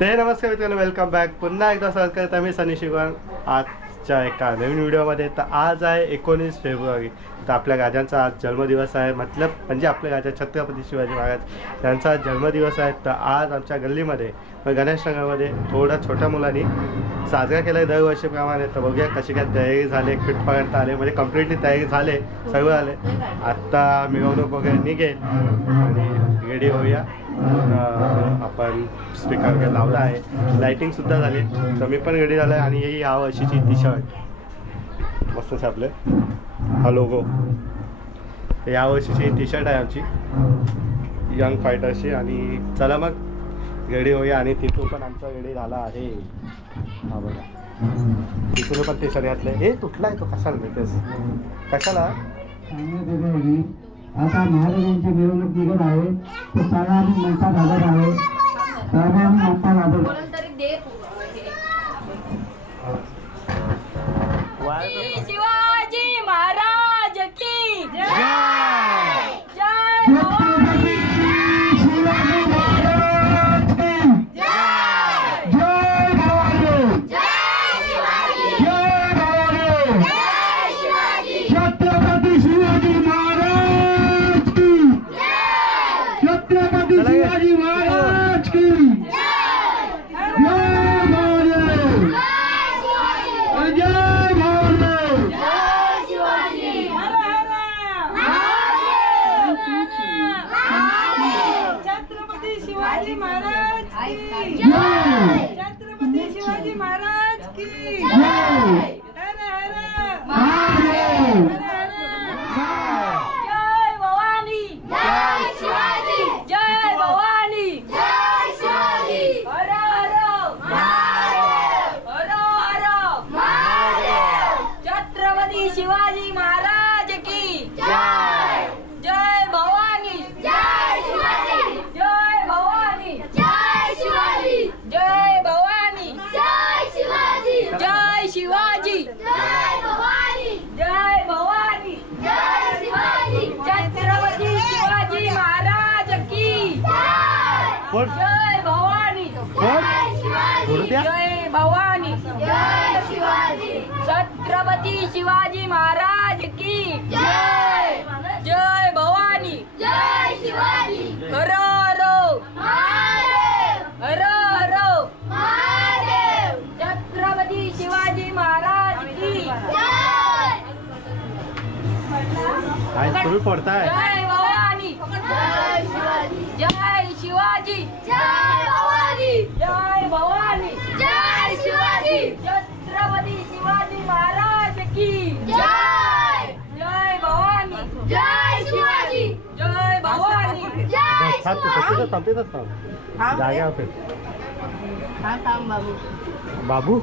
ते नमस्कार मित्रांनो, वेलकम बॅक. पुन्हा एकदा स्वागत करत आम्ही सनी शिकवण आजच्या एका नवीन व्हिडिओमध्ये. तर आज आहे 19 फेब्रुवारी. तर आपल्या राजांचा आज जन्मदिवस आहे. म्हणजे आपल्या राजा छत्रपती शिवाजी महाराज यांचा जन्मदिवस आहे. तर आज आमच्या गल्लीमध्ये गणेश नगरमध्ये थोडा छोट्या मुलांनी साजरा केला आहे दरवर्षीप्रमाणे. तर बघूया कशी काय तयारी झाली, फिटपर्यंत आले, म्हणजे कम्प्लिटली तयारी झाले, सर्व आले. आत्ता मिरवणूक वगैरे निघेल आणि रेडी होऊया. आपण स्पीकर वगैरे लावला आहे, लाइटिंग सुद्धा झाली. तर मी पण रेडी झालो आहे. आणि ही या वर्षीची टी शर्ट मस्त छापले, हा लोगो. या वर्षीची टी शर्ट आहे आमची यंग फायटरची. आणि चला मग रेडी होऊया. आणि तिथून पण आमचा रेडी झाला आहे. हा बघा, तिथून पण टी शर्ट घातलं. हे तुटला आहे तो, कशाला देतेस, कशाला? आता महाराजांची मिरवणूक निघत आहे. तो सर्वांनी मनता भागत आहे. सर्वांनी मनता भागत. शिवाजी महाराज की जय. जय छत्रपती शिवाजी महाराज की जय. जय भवानी. जय शिवाजी. जय भवानी. जय शिवाजी. छत्रपती शिवाजी महाराज की जय. छत्रपती शिवाजी महाराज की जय. जय भवानी. जय भवानी. जय शिवाजी. छत्रपती शिवाजी महाराज की जय. छत्रपती शिवाजी महाराज की जय. हर हर महादेव. जय भवानी. जय शिवाजी. जय भवानी. जय शिवाजी. हर हर महादेव. हर हर महादेव. छत्रपती शिवाजी महाराज की जय. जय भवानी. जय शिवाजी. जय भवानी. जय शिवाजी. जय भवानी. जय शिवाजी. जय शिवाजी. जय भवानी. जय भवानी. जय शिवाजी. छत्रपती शिवाजी महाराज की जय. कोण? जय भवानी. कोण? जय शिवाजी. बोलू द्या. जय भवानी. जय शिवाजी. छत्रपती शिवाजी महाराज की जय. जय भवानी. जय शिवाजी. हर हर महादेव. हर हर महादेव. छत्रपती शिवाजी महाराज की जय. काय तुम्ही पडताय? जय भवानी. जय शिवाजी. जय शिवाजी. जय भवानी. जय भवानी. जय शिवाजी. छत्रपती शिवाजी महाराज की जय. जय भवानी. जय शिवाजी. जय भवानी. जय बस थांब, तू थांबतेच थांब जाग्यावर फिर. बाबू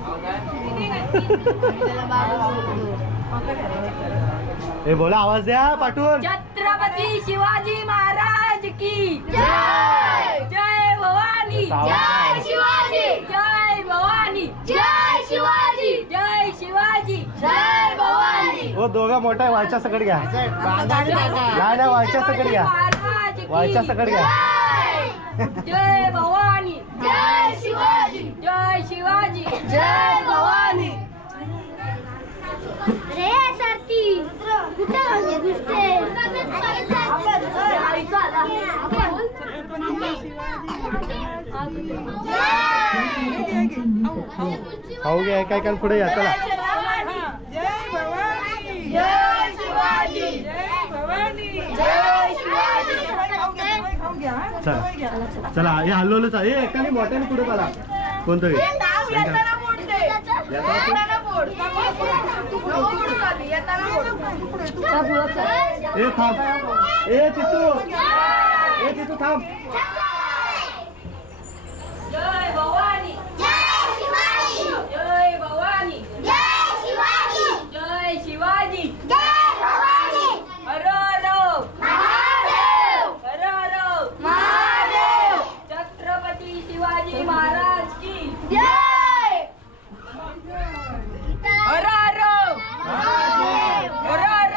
हे बोला, आवाज द्या पाठवून. छत्रपती शिवाजी महाराज की जय. जय भवानी. जय शिवाजी. जय भवानी. जय शिवाजी. जय शिवाजी. जय भवानी. हो दोघा मोठा आहे, व्हायच्या सकट घ्या. नाही व्हायच्या सकट घ्या, व्हायच्या सकट घ्या. जय भवानी. जय शिवाजी. जय शिवाजी. जय भवानी. अरे सारथी कुठे म्हणजे दुसरे खाऊ घ्या काय काय पुढे या. चला जय भवानी. जय शिवाजी. जय भवानी. जय शिवाजी. चला चला, हे हल्लोलच आहे. एकाने मोठ्याने पुढे चला, कोणतरी. ए थांब, ए तिथू थांब. जय भवानी. जय शिवाजी. जय भवानी. जय शिवाजी. जय शिवाजी. जय भवानी. हर हर महादेव. हर हर महादेव. छत्रपती शिवाजी महाराज की जय. हर हर महादेव. हर हर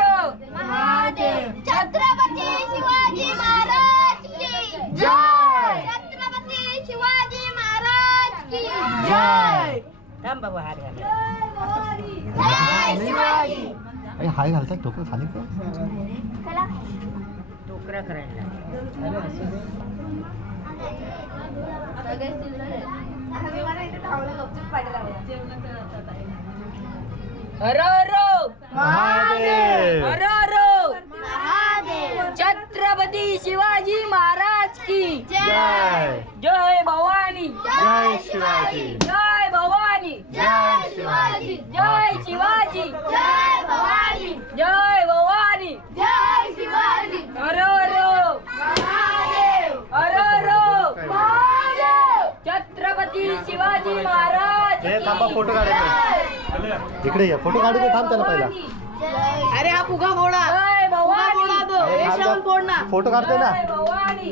महादेव. छत्रपती शिवाजी महाराज की जय. छत्रपती शिवाजी महाराज जय थांब बाबा हार घाल. अरे हाय घालतात टोकं खाली का डोकरा करायला. हरो महादेव छत्रपती शिवाजी महाराज की जय जय भवानी जय शिवाजी जय भवानी जय शिवाजी जय शिवाजी जय भवानी जय भवानी जय शिवाजी हरो महादेव हरो छत्रपती शिवाजी महाराज हे थांबा फोटो काढायचा इकडे ये फोटो काढू दे थांब त्याला पहिला अरे हा फुगा फोडा जय भवानी अरे थांब ना. फोटो काढते ना जय भवानी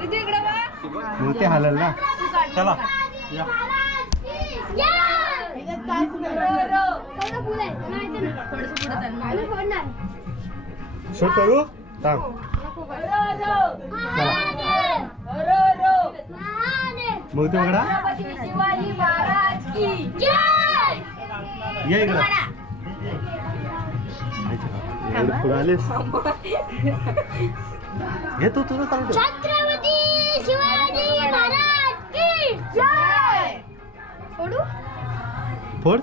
रिती इकडे बघ. मूर्ती हालल ना चला या शूट करू थांब मूर्ती उघडा छत्रपती शिवाजी महाराज की ये इकडं पुढे आलीस घे तू तुझं सांगतो छत्रपती शिवाजी महाराज की जय फोडू फोड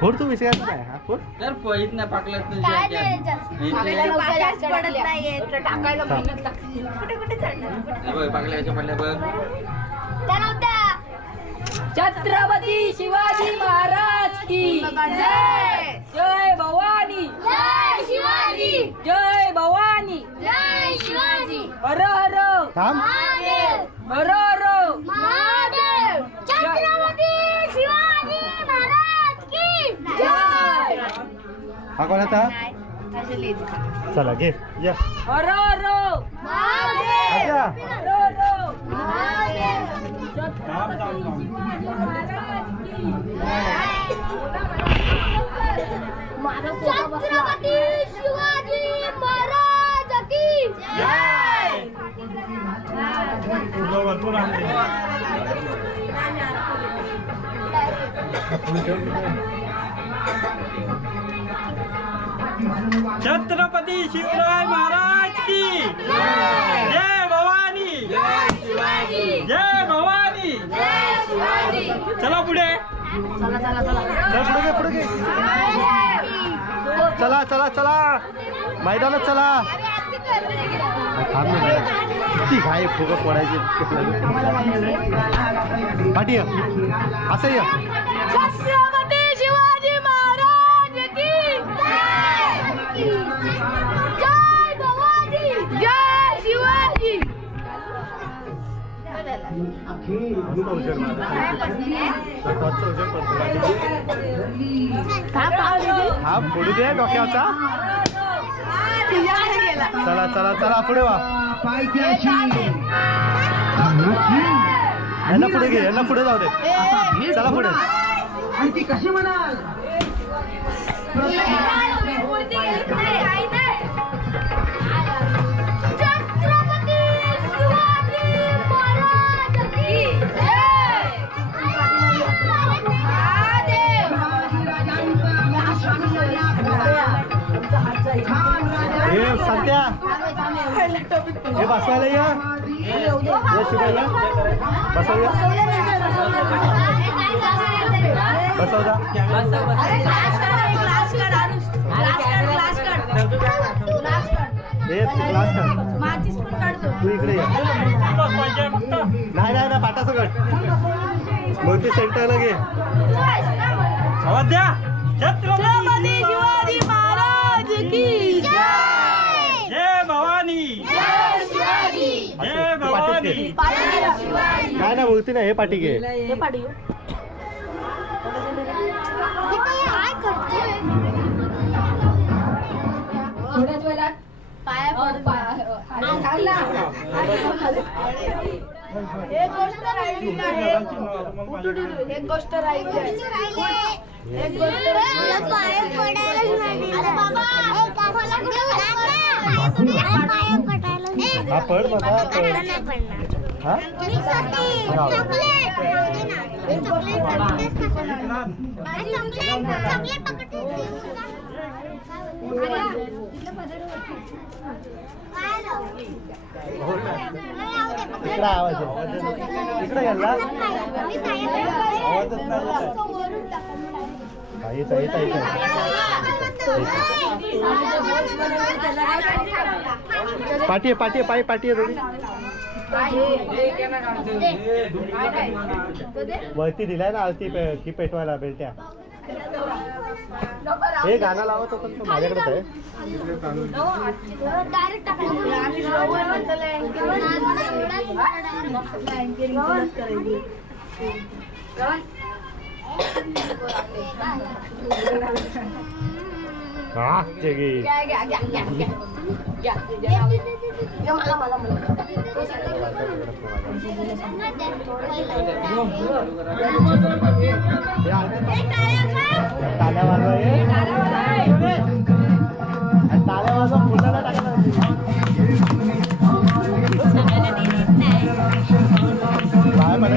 फोड तू विषयाचा नाही हा फोड काय नाही जास्त पडत नाहीये टाकायला मेहनत लागते कुठे चढणार छत्रपती शिवाजी महाराज की जय जय भवानी जय शिवाजी जय भवानी जय शिवाजी हर हर थांब महादेव हर हर महादेव छत्रपती शिवाजी महाराज की जय हा कोणाचा चला घे या हर हर महादेव आजा हर हर महादेव छत्रपती शिवाजी महाराज की जय छत्रपती शिवराय महाराज की जय भवानी जय भवानी चला पुढे चल पुढे घे चला चला चला मैदानात चला थांब ना जरा. किती घाई फुगं पडायचे पाठी ये. असं ये छत्रपती शिवाजी महाराज की जय भवानी जय शिवाजी मस्त उजेड मारला. उजेड पडतो. हा फोडू दे डोक्याचा चला चला चला पुढे वा यांना पुढे घे यांना पुढे जाऊ दे चला पुढे कशी म्हणाल छत्रपती शिवाजी महाराज की जय महादेव हे सध्या हे बसायला या शिवायला बसवूया बसवजा हे क्लास तू इकडे ये नाही नाही ना पाटा सकट मूर्ती सेंटरला घे आवाज द्या छत्रपती शिवाजी महाराज की जय भवानी जय भवानी काय ना मूर्ती नाही हे पाठी घे थोड्याच वेळात पाया एक गोष्ट राहिली आहे एक गोष्ट राहिली हा पड बघा हा चॉकलेट इकडं आवाज आहे. इकडं गेला आवाजच नाही. पाठी आहे पाय पाठी आहे थोडी वरती दिलाय ना आरती की पेटवायला बेलट्या. हे गाणं लावत होतं तर माझ्याकडेच आहे. हा जगी ताल्या वाजवा फुलाला टाकला बाय मला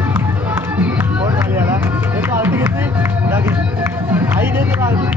कोण खाली आला देतो आरती घेतली जागी आई दे तुला आरती.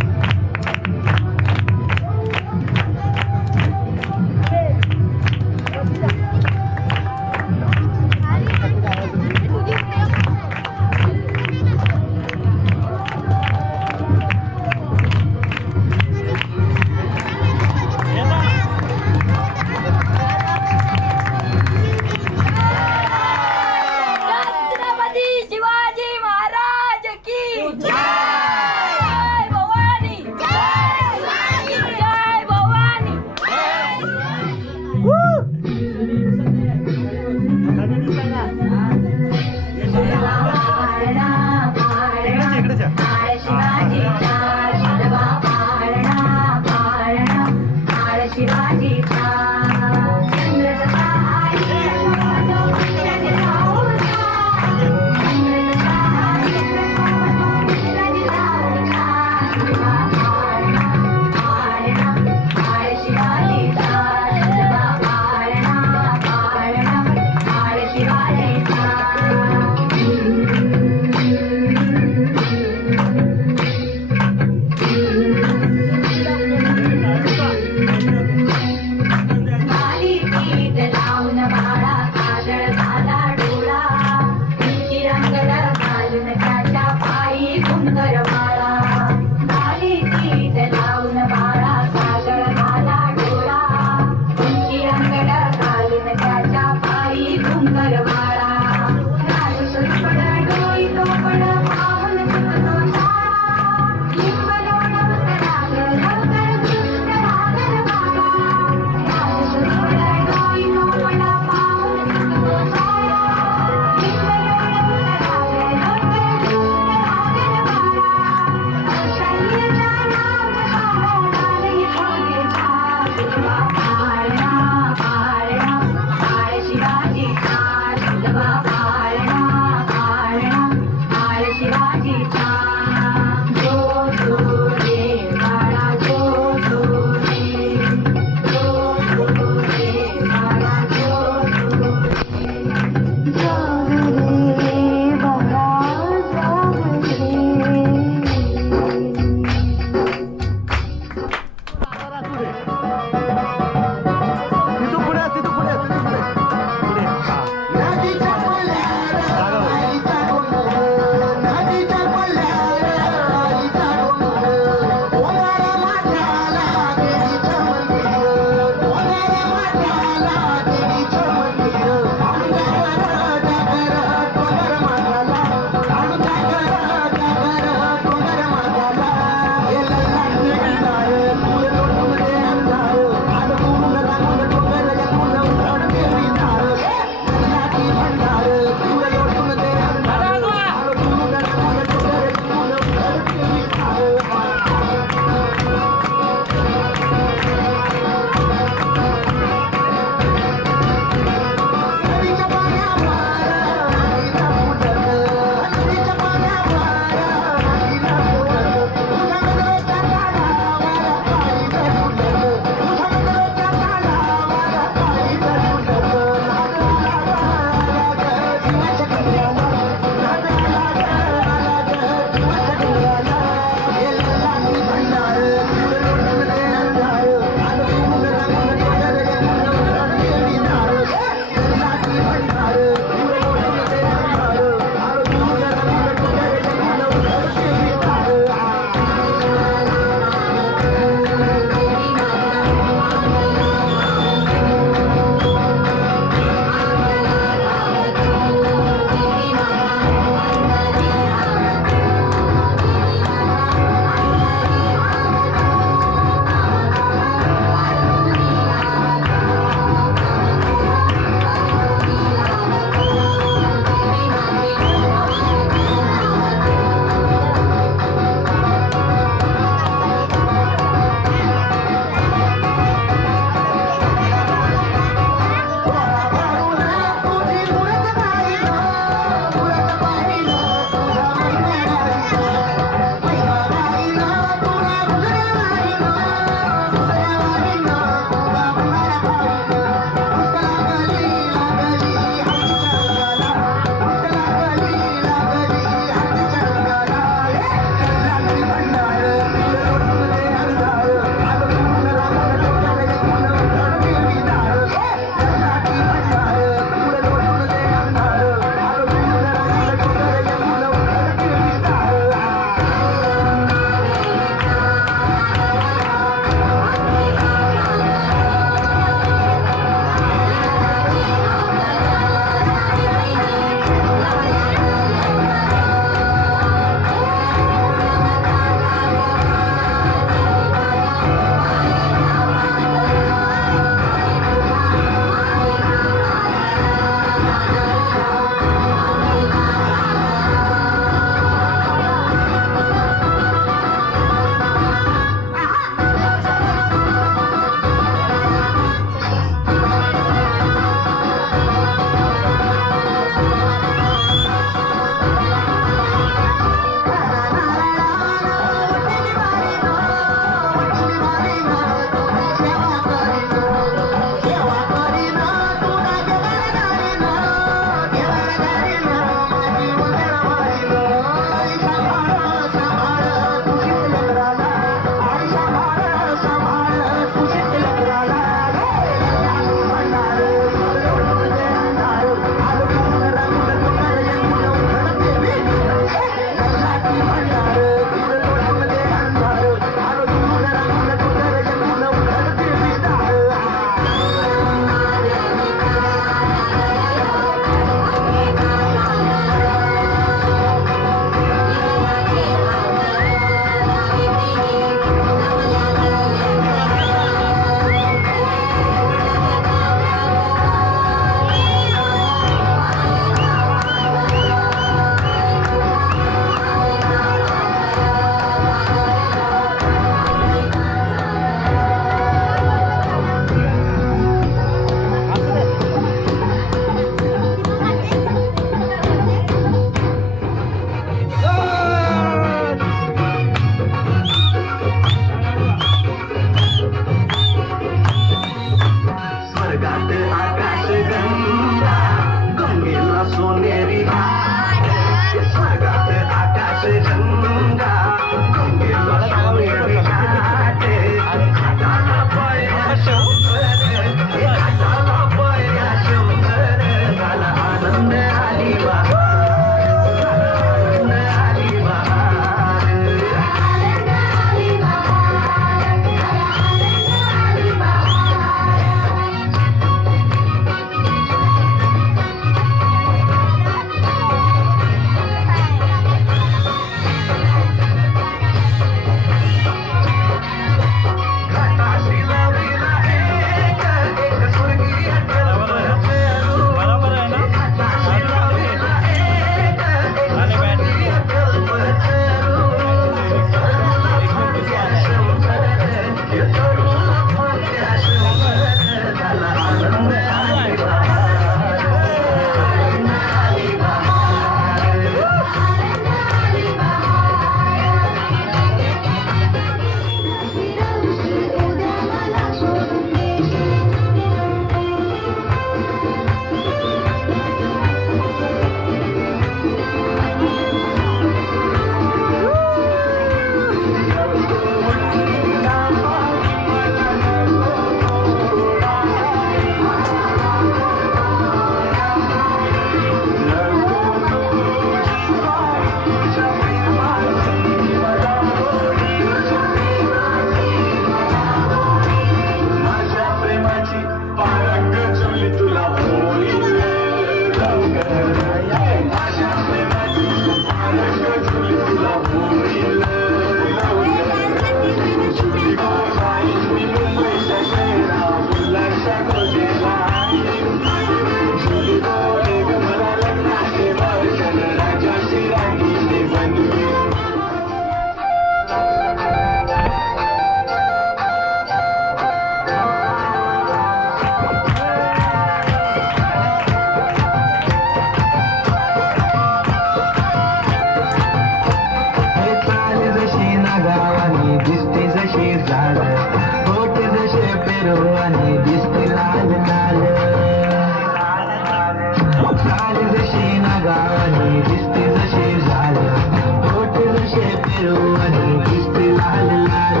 हिरवणी दिसते लाल लाल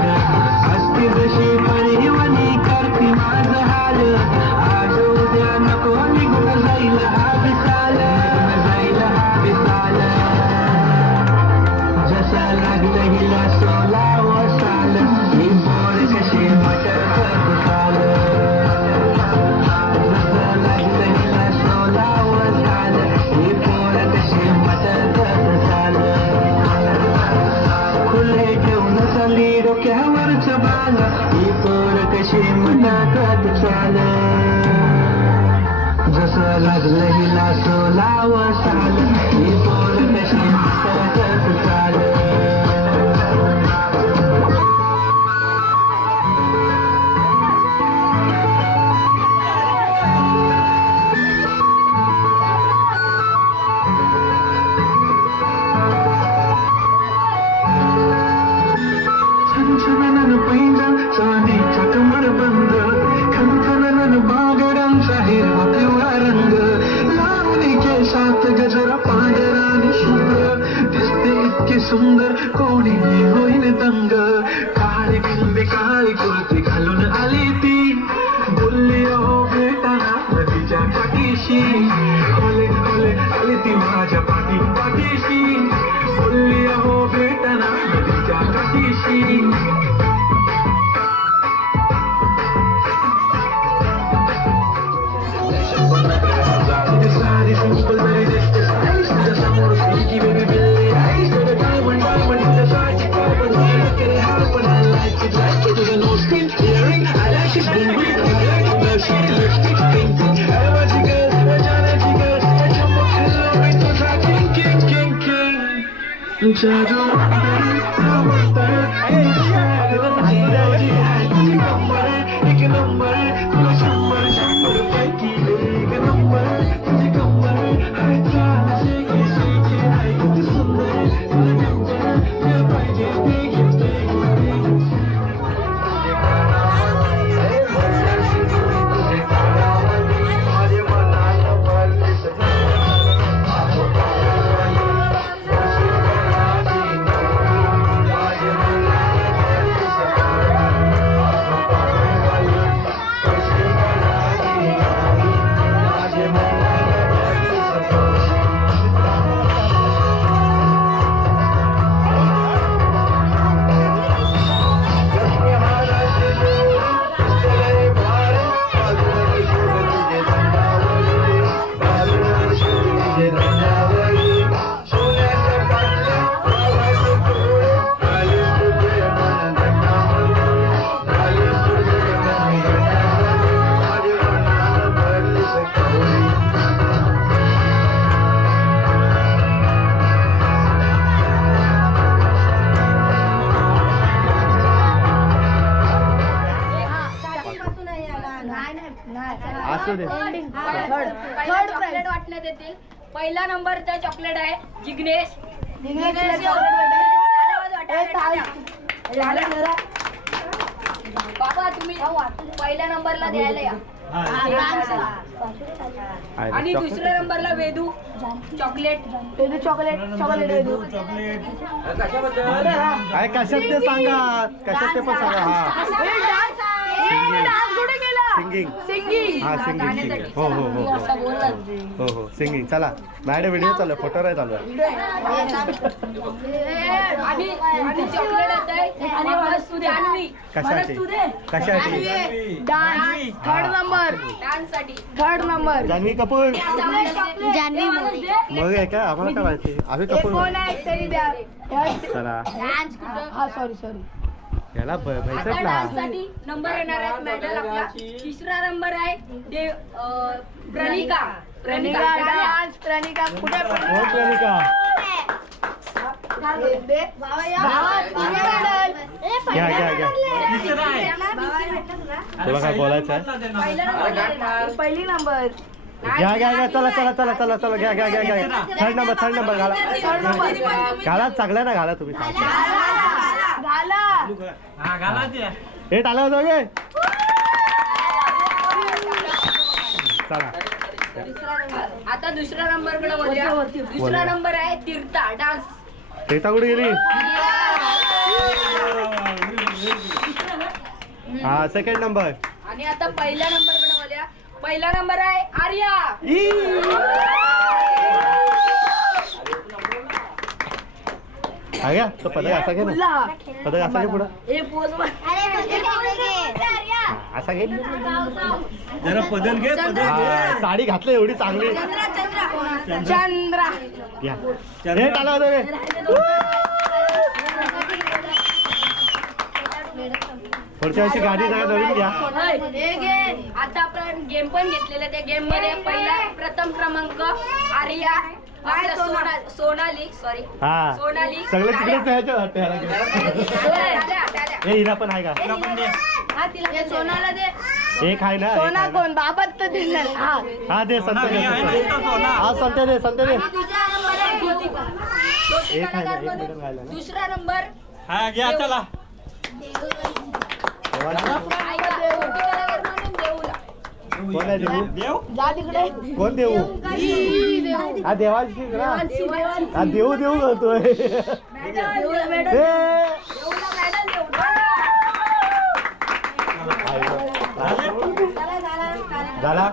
असते जशी परिवणी करते माझं हाल आज उद्या नको निघून जाईल हा विसाल जसा लागलं हिला 16वं साल ही पोर कशी मटर करत चाल जसा लागलं हिला 16वं साल ही पोर कशी मटर करत चाल खुले ठेवून चालली डोक्यावरच बाल ही पोर कशी मटर करत चाल जसं लागलं हिला 16वं साल ही पोर कशी मटर करत चाल छनछनन पैंजण चांदीचा कमरबंद खनखनन बागडांचा हिरवा पिवळा रंग लावणी केसात गजरा पांढरा आणि शुभ्र दिसते इतकी सुंदर कोणी होईल दंग काळी बिंबे काळी कुर्ती घालून आली ती बोलली अहो भेटाना नदीच्या काठीशी ओले ओले आली ती माझ्या पाठीशी बोलली अहो भेटाना नदीच्या काठीशी सारी सिंपल तरी दिसते साईस तुझ्या समोर सिल्की बेबी बिल्ली आईस तुझं डायमंड तुझ्यासाठी कार्बन केले हार पण I like it तुझं no skin earring I like it bling bling I like it blushing lipstick pink pink माझी गर्ल जाण्याची गर्ल चमक मी तुझा किंग किंग किंग किंग जादू एक नंबर तुला 100 पैकी एक नंबर तुझी कंबर हाय चाल शेकी शेकी हाय किती सुंदर तुला नंबर तुला पाहिजे ते घे माझे मनाला भरली असू दे थर्ड चॉकलेट वाटण्यात येतील. पहिला नंबरचा चॉकलेट आहे जिग्नेश. बाबा तुम्ही पहिल्या नंबरला द्यायला या. आणि दुसऱ्या नंबरला वेदू चॉकलेट. वेदू चॉकलेट वेदू काय कशात ते सांगा कशात ते पण सांगा. सिंगिंग हा सिंगिंग हो हो हो हो हो सिंगिंग. चला मॅडम व्हिडिओ चालू आहे फोटो चालू आहे. आणि चॉकलेट आहे कशासाठी कशासाठी थर्ड नंबर जान्हवी कपूर जान्हवी मग आहे का आम्हाला काय माहिती आम्ही कपूर कोण आहे तरी द्या. चला हा सॉरी याला बैठक साठी नंबर येणार आहेत मॅडल आपला. तिसरा नंबर आहे प्रणिका. प्रणिका कुठे प्रणिका घ्या घ्या घ्या तुला काय बोलायचं आहे. पहिली नंबर घ्या घ्या घ्या चला चला चला चला चला घ्या घ्या घ्या घ्या. थर्ड नंबर घाला चांगला ना घाला तुम्ही हे टाला जाऊया. चला आता दुसरा नंबर कडे वळूया. दुसरा नंबर आहे तीर्था डान्स. तीर्था कुठे गेली. हा सेकंड नंबर. आणि आता पहिल्या नंबर बनवल्या. पहिला नंबर आहे आर्या. आर्या तो पदक असा घे ना. पदक असा घे पुढं. हे पोज वर. असा घे. जरा पदर घे पदर घे. साडी घातली एवढी चांगली. चंद्रा. या हे टाला होतं रे. पुढच्या वर्षी गाडी जरा नवीन घ्या. आता आपण गेम पण घेतलेले. त्या गेम मध्ये पहिला प्रथम क्रमांक आर्या. सोनाली सॉरी हा सोनाली. सगळे तिकडेच न्यायचं वाटतं ह्याला. हे हिरा पण आहे का? सोनाला दे. एक आहे ना. सोना कोण बाबात तर दिलं. हा दे संत दे. हा संत दे संत दे. दुसरा नंबर आहे ज्योतिका. एक आहे ना, एक म्हणून मिनिट राहिला ना. दुसरा नंबर हा घ्या चला. कोण आहे देऊ? देव कोण देऊ? हा देवाची ना. हा देऊ देऊ करतोय. झाला.